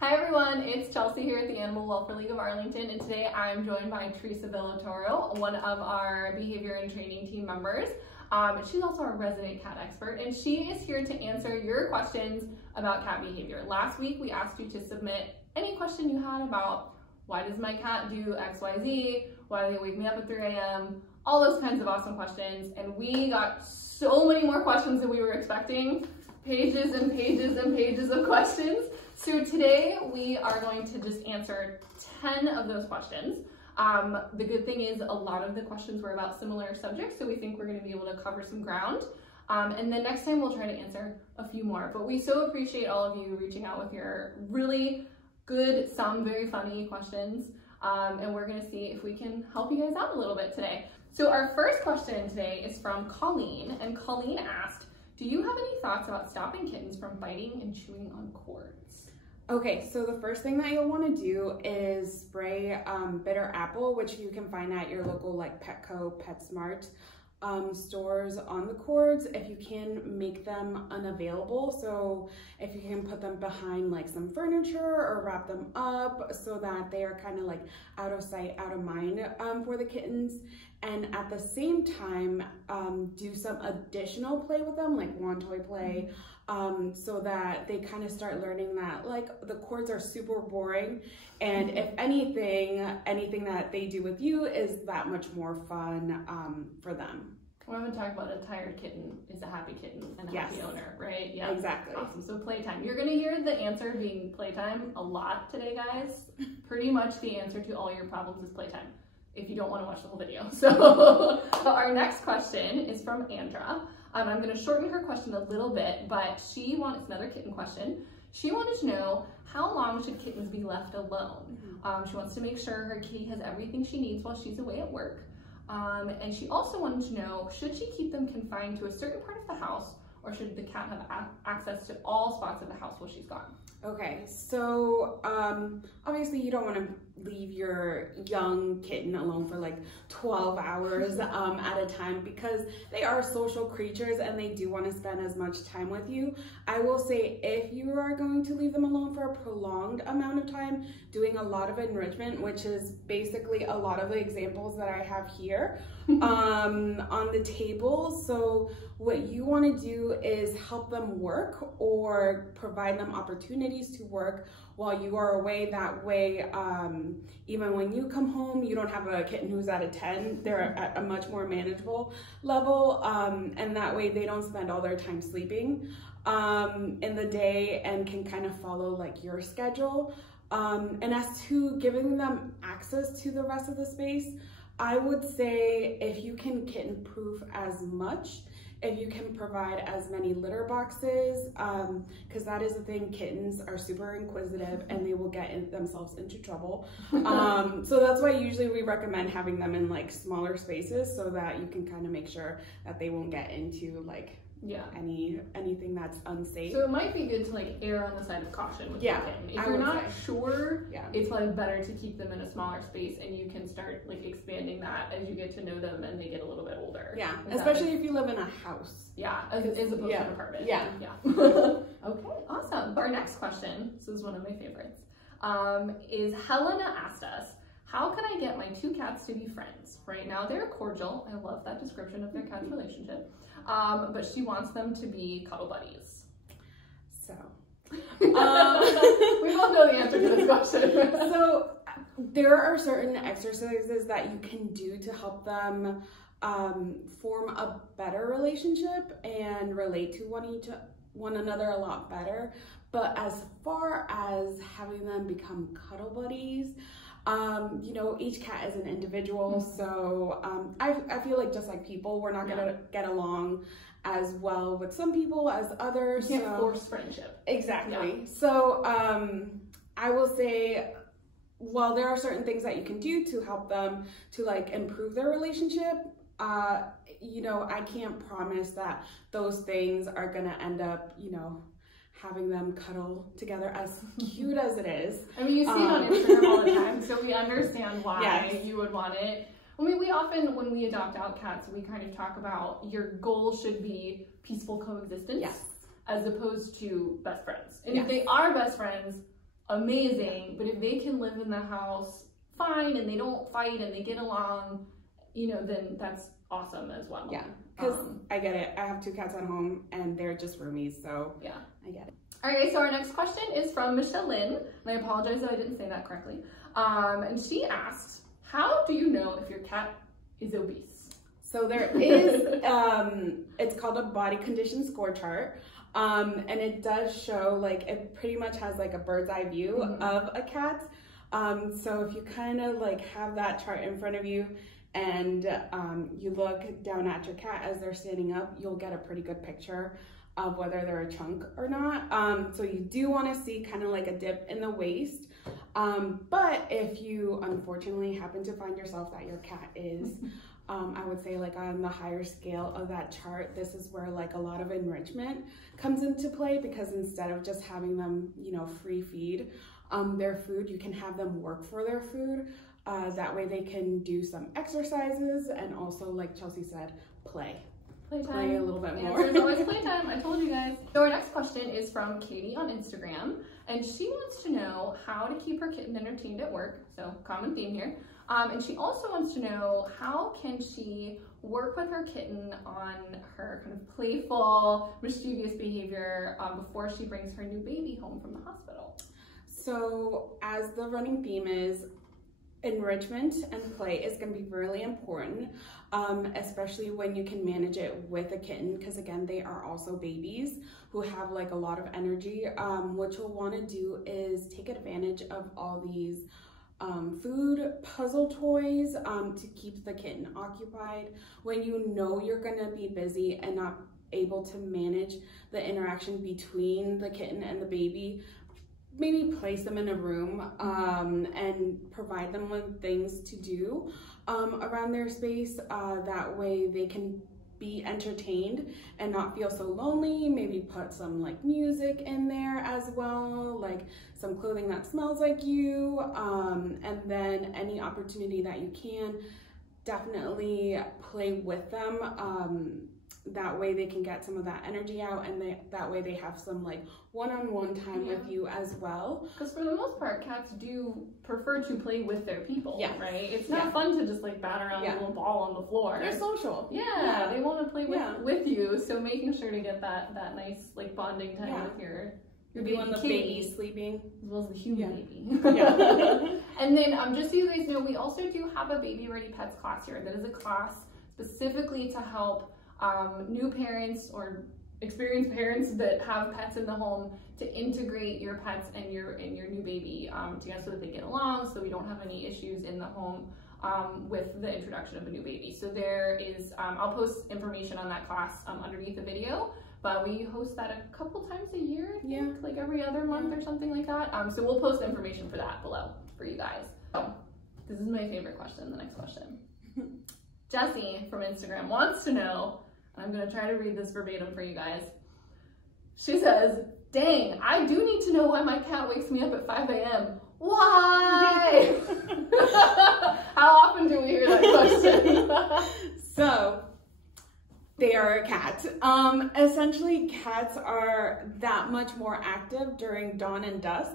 Hi everyone, it's Chelsea here at the Animal Welfare League of Arlington, and today I'm joined by Teresa Villatoro, one of our behavior and training team members. She's also our resident cat expert, and she is here to answer your questions about cat behavior. Last week we asked you to submit any question you had about why does my cat do XYZ, why do they wake me up at 3 a.m., all those kinds of awesome questions, and we got so many more questions than we were expecting. Pages and pages and pages of questions. So today we are going to just answer 10 of those questions. The good thing is a lot of the questions were about similar subjects, so we think we're going to be able to cover some ground. And then next time we'll try to answer a few more. But we so appreciate all of you reaching out with your really good, some very funny questions. And we're going to see if we can help you guys out a little bit today. So our first question today is from Colleen, and Colleen asked, do you have any thoughts about stopping kittens from biting and chewing on cords? Okay, so the first thing that you'll want to do is spray bitter apple, which you can find at your local like Petco, PetSmart stores on the cords. If you can make them unavailable, so if you can put them behind like some furniture or wrap them up so that they are kind of like out of sight, out of mind for the kittens. And at the same time, do some additional play with them, like wand toy play, so that they kind of start learning that like the cords are super boring. And if anything that they do with you is that much more fun for them. We haven't talked about a tired kitten is a happy kitten and a happy owner, right? Yeah, exactly. Awesome. So playtime. You're gonna hear the answer being playtime a lot today, guys. Pretty much the answer to all your problems is playtime, if you don't want to watch the whole video. So our next question is from Andra. I'm going to shorten her question a little bit, but it's another kitten question. She wanted to know, how long should kittens be left alone? She wants to make sure her kitty has everything she needs while she's away at work. And she also wanted to know, should she keep them confined to a certain part of the house, or should the cat have access to all spots of the house while she's gone? Okay, so obviously you don't want to leave your young kitten alone for like 12 hours at a time, because they are social creatures and they do want to spend as much time with you. I will say, if you are going to leave them alone for a prolonged amount of time, doing a lot of enrichment, which is basically a lot of the examples that I have here on the table. So what you want to do is help them work or provide them opportunities to work while you are away. That way, even when you come home, you don't have a kitten who's at a 10. They're at a much more manageable level. And that way they don't spend all their time sleeping in the day and can kind of follow like your schedule. And as to giving them access to the rest of the space, I would say if you can kitten proof as much, if you can provide as many litter boxes, because that is the thing, kittens are super inquisitive and they will get themselves into trouble. So that's why usually we recommend having them in like smaller spaces, so that you can kind of make sure that they won't get into like anything that's unsafe. So it might be good to like err on the side of caution with your kitten. If you're not sure, it's like better to keep them in a smaller space, and you can start like expanding that as you get to know them and they get a little bit older. Yeah, especially if you live in a house. Yeah, as opposed to an apartment. Yeah. Okay, awesome. Our next question, this is one of my favorites, is Helena asked us, how can I get my two cats to be friends? Right now they're cordial. I love that description of their cat's relationship. But she wants them to be cuddle buddies. So, we both know the answer to this question. So there are certain exercises that you can do to help them form a better relationship and relate to one another a lot better. But as far as having them become cuddle buddies, you know, each cat is an individual, so I feel like just like people, we're not gonna get along as well with some people as others. You can't force friendship. Exactly. So I will say, while there are certain things that you can do to help them to like improve their relationship, you know, I can't promise that those things are gonna end up, you know, having them cuddle together, as cute as it is. I mean, you see it on Instagram all the time, so we understand why you would want it. I mean, we often, when we adopt out cats, we kind of talk about your goal should be peaceful coexistence as opposed to best friends. And if they are best friends, amazing. But if they can live in the house fine and they don't fight and they get along, you know, then that's awesome as well. Yeah, because I get it. I have 2 cats at home and they're just roomies, so yeah, I get it. All right, so our next question is from Michelle Lynn, and I apologize if I didn't say that correctly. And she asked, how do you know if your cat is obese? So there is, it's called a body condition score chart. And it does show, like, it pretty much has like a bird's eye view of a cat. So if you kind of like have that chart in front of you and you look down at your cat as they're standing up, you'll get a pretty good picture of whether they're a chunk or not. So you do want to see kind of like a dip in the waist. But if you unfortunately happen to find yourself that your cat is, I would say like on the higher scale of that chart, this is where like a lot of enrichment comes into play, because instead of just having them, you know, free feed their food, you can have them work for their food. That way they can do some exercises and also, like Chelsea said, play a little bit more. It's always playtime. I told you guys. So our next question is from Katie on Instagram, and she wants to know how to keep her kitten entertained at work. So common theme here. And she also wants to know, how can she work with her kitten on her kind of playful, mischievous behavior before she brings her new baby home from the hospital? So as the running theme is, enrichment and play is going to be really important, especially when you can manage it with a kitten, because again, they are also babies who have like a lot of energy. What you'll want to do is take advantage of all these food puzzle toys to keep the kitten occupied. When you know you're going to be busy and not able to manage the interaction between the kitten and the baby, maybe place them in a room and provide them with things to do around their space. That way they can be entertained and not feel so lonely. Maybe put some like music in there as well, like some clothing that smells like you, and then any opportunity that you can, definitely play with them. That way they can get some of that energy out, and that way they have some like one-on-one time with you as well. Because for the most part, cats do prefer to play with their people, right? It's not fun to just like bat around a little ball on the floor. They're social. Yeah, they want to play with you, so making sure to get that nice like bonding time with your baby when the baby's sleeping. As well as the human baby. And then just so you guys know, we also do have a Baby Ready Pets class here. That is a class specifically to help new parents or experienced parents that have pets in the home to integrate your pets and your new baby together so that they get along, so we don't have any issues in the home with the introduction of a new baby. So there is, I'll post information on that class underneath the video, but we host that a couple times a year, I think, like every other month or something like that. So we'll post information for that below for you guys. So this is my favorite question, the next question. Jessie from Instagram wants to know, I'm gonna try to read this verbatim for you guys. She says, dang, I do need to know why my cat wakes me up at 5 a.m. Why? How often do we hear that question? So, they are a cat. Essentially, cats are that much more active during dawn and dusk.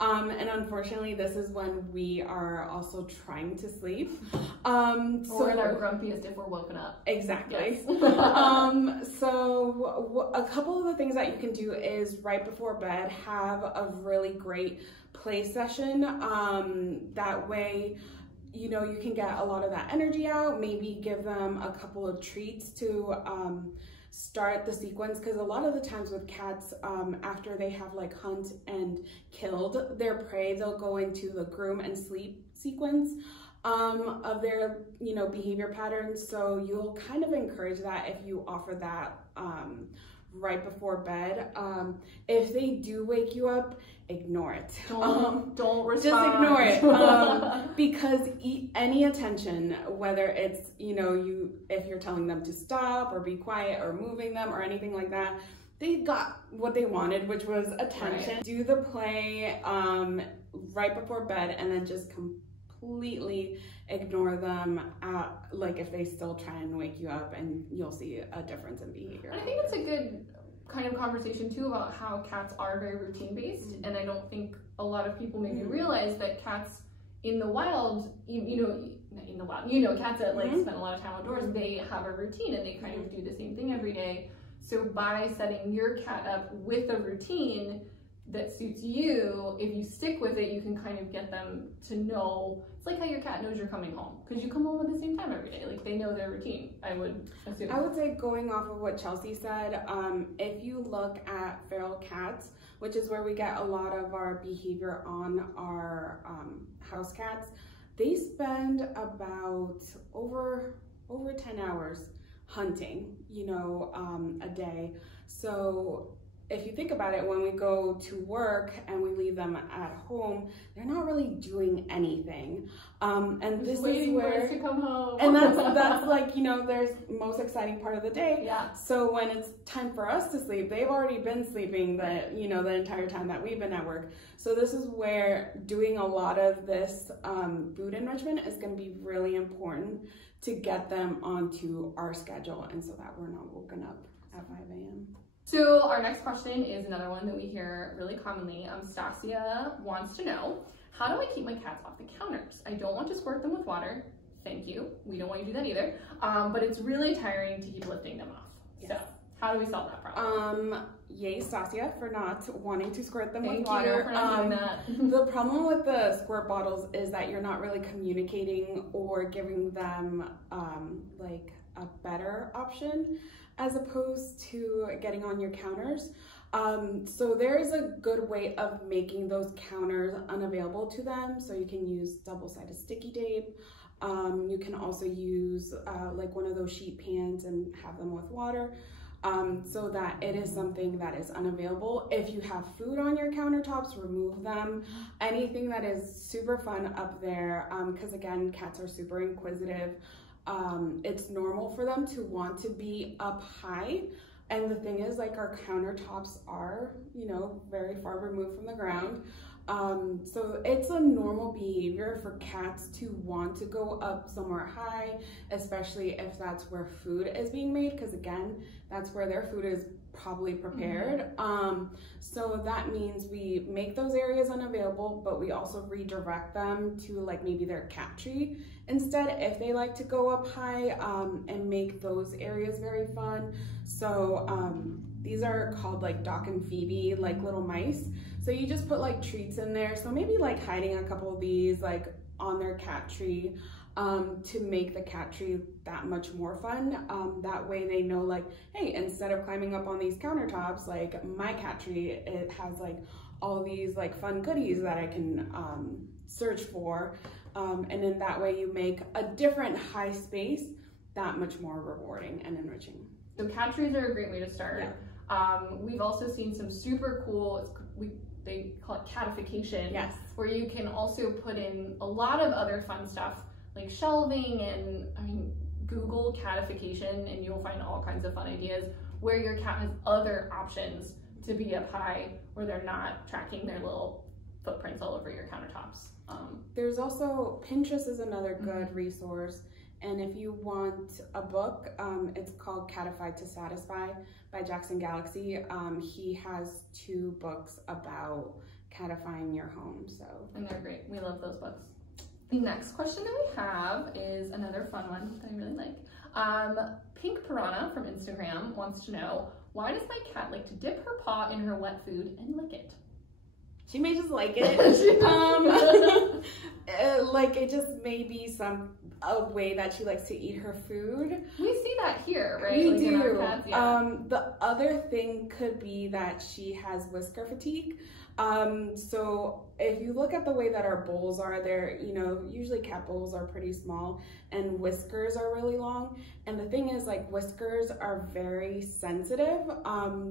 And unfortunately, this is when we are also trying to sleep. Or at our grumpiest if we're woken up. Exactly. Yes. So a couple of the things that you can do is right before bed, have a really great play session. That way, you know, you can get a lot of that energy out. Maybe give them a couple of treats to start the sequence, because a lot of the times with cats, after they have like hunt and killed their prey, they'll go into the groom and sleep sequence of their, you know, behavior patterns. So you'll kind of encourage that if you offer that right before bed. If they do wake you up, ignore it. Don't respond. Just ignore it. Because any attention, whether it's, you know, if you're telling them to stop or be quiet or moving them or anything like that, they got what they wanted, which was attention. Right. Do the play right before bed, and then just completely ignore them, like if they still try and wake you up, and you'll see a difference in behavior. I think it's a good kind of conversation too about how cats are very routine based, and I don't think a lot of people maybe realize that cats in the wild, cats that like spend a lot of time outdoors, they have a routine and they kind of do the same thing every day. So by setting your cat up with a routine that suits you, if you stick with it, you can kind of get them to know. It's like how your cat knows you're coming home, because you come home at the same time every day. Like, they know their routine, I would assume. I would say, going off of what Chelsea said, if you look at feral cats, which is where we get a lot of our behavior on our house cats, they spend about over 10 hours hunting, a day. So if you think about it, when we go to work and we leave them at home, they're not really doing anything. And this is where, to come home. And that's like, there's most exciting part of the day. Yeah. So when it's time for us to sleep, they've already been sleeping the entire time that we've been at work. So this is where doing a lot of this food enrichment is going to be really important to get them onto our schedule, and so that we're not woken up at 5 a.m. So our next question is another one that we hear really commonly. Stasia wants to know, how do I keep my cats off the counters? I don't want to squirt them with water. Thank you. We don't want you to do that either. But it's really tiring to keep lifting them off. Yes. So how do we solve that problem? Yay, Stasia, for not wanting to squirt them with Thank water. you for not doing that. The problem with the squirt bottles is that you're not really communicating or giving them like a better option as opposed to getting on your counters. So there is a good way of making those counters unavailable to them. So you can use double-sided sticky tape. You can also use like one of those sheet pans and have them with water. So that it is something that is unavailable. If you have food on your countertops, remove them. Anything that is super fun up there, because again, cats are super inquisitive. It's normal for them to want to be up high. And the thing is, like, our countertops are, very far removed from the ground. So it's a normal behavior for cats to want to go up somewhere high, especially if that's where food is being made, because again, that's where their food is probably prepared. So that means we make those areas unavailable, but we also redirect them to like maybe their cat tree instead if they like to go up high, and make those areas very fun. So these are called like Doc and Phoebe, like little mice. So you just put like treats in there. So maybe like hiding a couple of these like on their cat tree, to make the cat tree that much more fun. That way they know, like, hey, instead of climbing up on these countertops, like my cat tree, it has like all these like fun goodies that I can search for. And then that way you make a different high space that much more rewarding and enriching. So cat trees are a great way to start. Yeah. We've also seen some super cool, they call it catification. Yes. Where you can also put in a lot of other fun stuff like shelving, and Google catification and you'll find all kinds of fun ideas where your cat has other options to be up high where they're not tracking their little footprints all over your countertops. There's also, Pinterest is another good resource. And if you want a book, it's called Catified to Satisfy by Jackson Galaxy. He has 2 books about catifying your home. And they're great. We love those books. The next question that we have is another fun one that I really like. Pink Piranha from Instagram wants to know, why does my cat like to dip her paw in her wet food and lick it? She may just like it. Like, it just may be a way that she likes to eat her food. We see that here, right? We like do. In our cats, yeah. The other thing could be that she has whisker fatigue. So if you look at the way that our bowls are, they're, usually cat bowls are pretty small and whiskers are really long. And the thing is, like, whiskers are very sensitive.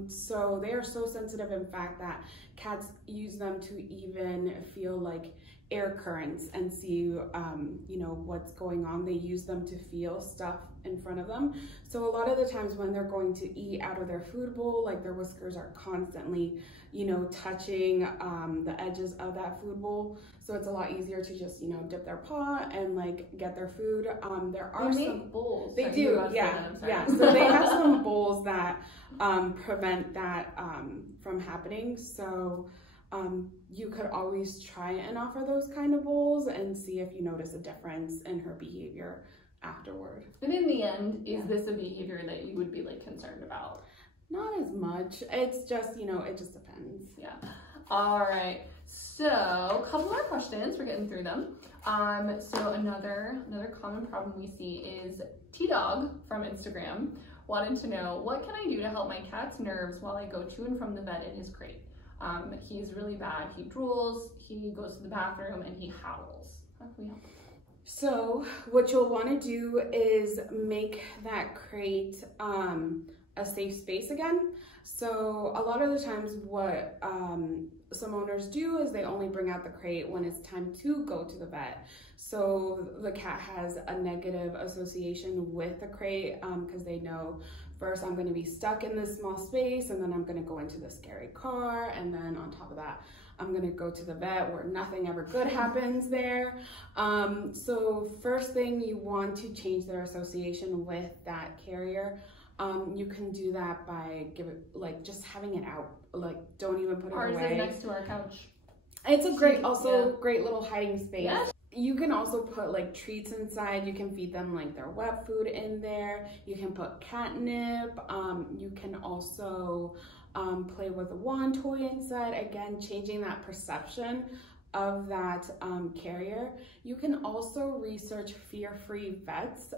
So they are so sensitive, in fact, that cats use them to even feel like air currents and see, what's going on. They use them to feel stuff in front of them. So a lot of the times when they're going to eat out of their food bowl, like, their whiskers are constantly, touching the edges of that food bowl. So it's a lot easier to just, dip their paw and like get their food. There are some bowls. They do, yeah. So they have some bowls that prevent that from happening. So you could always try and offer those kind of bowls and see if you notice a difference in her behavior afterward. And in the end, is this a behavior that you would be like concerned about? Not as much. It's just, you know, it just depends. Yeah. All right. So a couple more questions. We're getting through them. So another common problem we see is T-Dog from Instagram wanted to know, what can I do to help my cat's nerves while I go to and from the vet in his crate? He's really bad. He drools, he goes to the bathroom, and he howls. How can we help? So what you'll want to do is make that crate a safe space again. So a lot of the times what some owners do is they only bring out the crate when it's time to go to the vet. So the cat has a negative association with the crate because they know, first I'm going to be stuck in this small space, and then I'm going to go into the scary car, and then on top of that I'm going to go to the vet where nothing ever good happens there. So first thing, you want to change their association with that carrier. You can do that by just having it out, like don't even put it away. Ours is next to our couch. It's a great little hiding space. Yeah. You can also put like treats inside. You can feed them like their wet food in there. You can put catnip. You can also play with a wand toy inside. Again, changing that perception of that carrier. You can also research fear-free vets.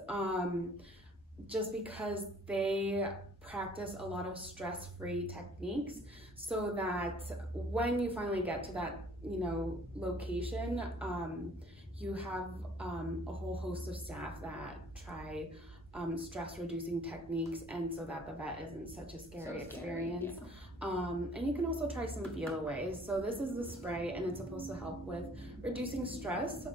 Just because they practice a lot of stress-free techniques, so that when you finally get to that, you know, location, you have a whole host of staff that try stress-reducing techniques, and so that the vet isn't such a scary experience. Yeah. And you can also try some feel-aways. So this is the spray, and it's supposed to help with reducing stress.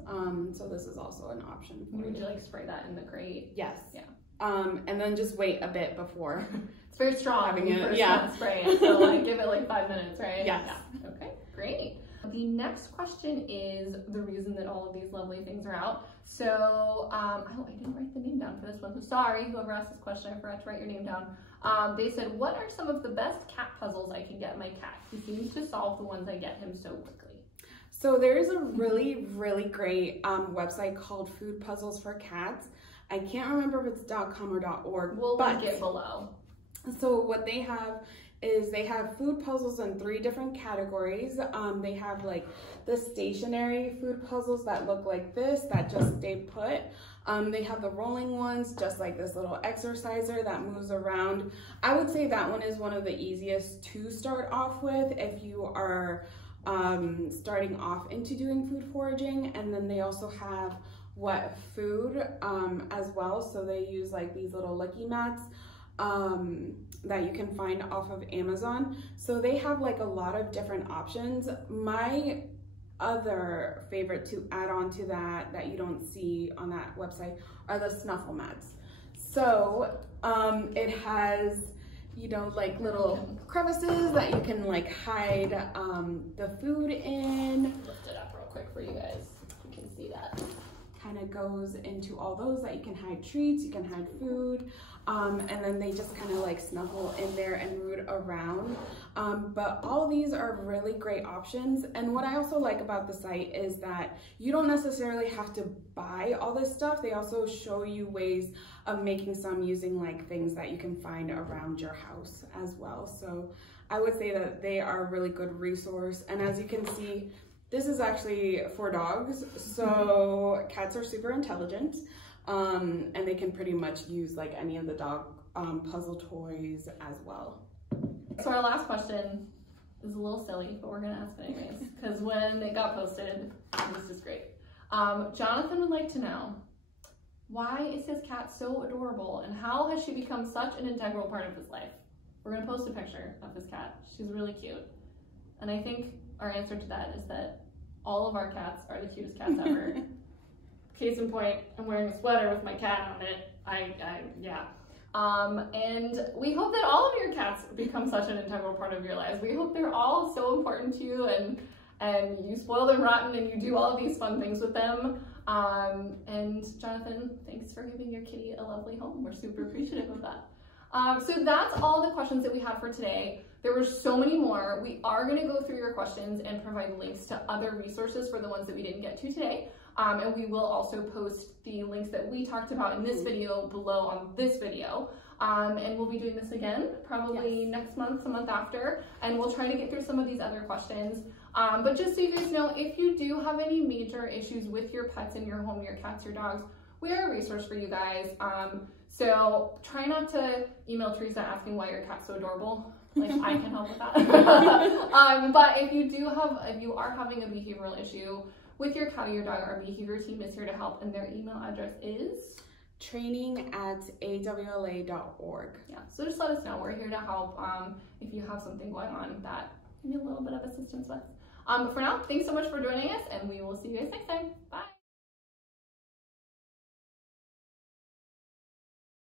So this is also an option for you. Would you like spray that in the crate? Yes. Yeah. And then just wait a bit before. It's very strong having it. First Yeah. spray it, so like give it like 5 minutes, right? Yes. Yeah. Okay, great. The next question is the reason that all of these lovely things are out. So, oh, I didn't write the name down for this one. So sorry, whoever asked this question, I forgot to write your name down. They said, what are some of the best cat puzzles I can get my cat? He seems to solve the ones I get him so quickly. So there is a really, really great website called Food Puzzles for Cats. I can't remember if it's .com or .org. We'll link it below. So what they have is they have food puzzles in 3 different categories. They have like the stationary food puzzles that look like this, that just stay put. They have the rolling ones, just like this little exerciser that moves around. I would say that one is one of the easiest to start off with if you are starting off into doing food foraging. And then they also have wet food as well. So they use like these little licky mats that you can find off of Amazon. So they have like a lot of different options. My other favorite to add on to that you don't see on that website are the snuffle mats. So it has, you know, like little crevices that you can like hide the food in. Lift it up real quick for you guys. You can see that. Kind of goes into all those that you can hide treats, you can hide food, and then they just kind of like snuffle in there and root around. But all of these are really great options. And what I also like about the site is that you don't necessarily have to buy all this stuff. They also show you ways of making some using like things that you can find around your house as well. So I would say that they are a really good resource. And as you can see, this is actually for dogs, so cats are super intelligent, and they can pretty much use like any of the dog puzzle toys as well. So our last question is a little silly, but we're gonna ask it anyways, because when it got posted, it was just great. Jonathan would like to know, why is his cat so adorable, and how has she become such an integral part of his life? We're gonna post a picture of his cat. She's really cute. And I think our answer to that is that all of our cats are the cutest cats ever. Case in point, I'm wearing a sweater with my cat on it. Yeah. And we hope that all of your cats become such an integral part of your lives. We hope they're all so important to you, and you spoil them rotten and you do all of these fun things with them. And Jonathan, thanks for giving your kitty a lovely home. We're super appreciative of that. So that's all the questions that we have for today. There were so many more. We are going to go through your questions and provide links to other resources for the ones that we didn't get to today. And we will also post the links that we talked about in this video below on this video. And we'll be doing this again, probably next month, the month after, and we'll try to get through some of these other questions. But just so you guys know, if you do have any major issues with your pets in your home, your cats, your dogs, we are a resource for you guys. So try not to email Teresa asking why your cat's so adorable. Like, I can help with that. But if you are having a behavioral issue with your cat or your dog, our behavior team is here to help, and their email address is training@awla.org. Yeah, so just let us know. We're here to help if you have something going on that you need a little bit of assistance with. But for now, thanks so much for joining us, and we will see you guys next time. Bye.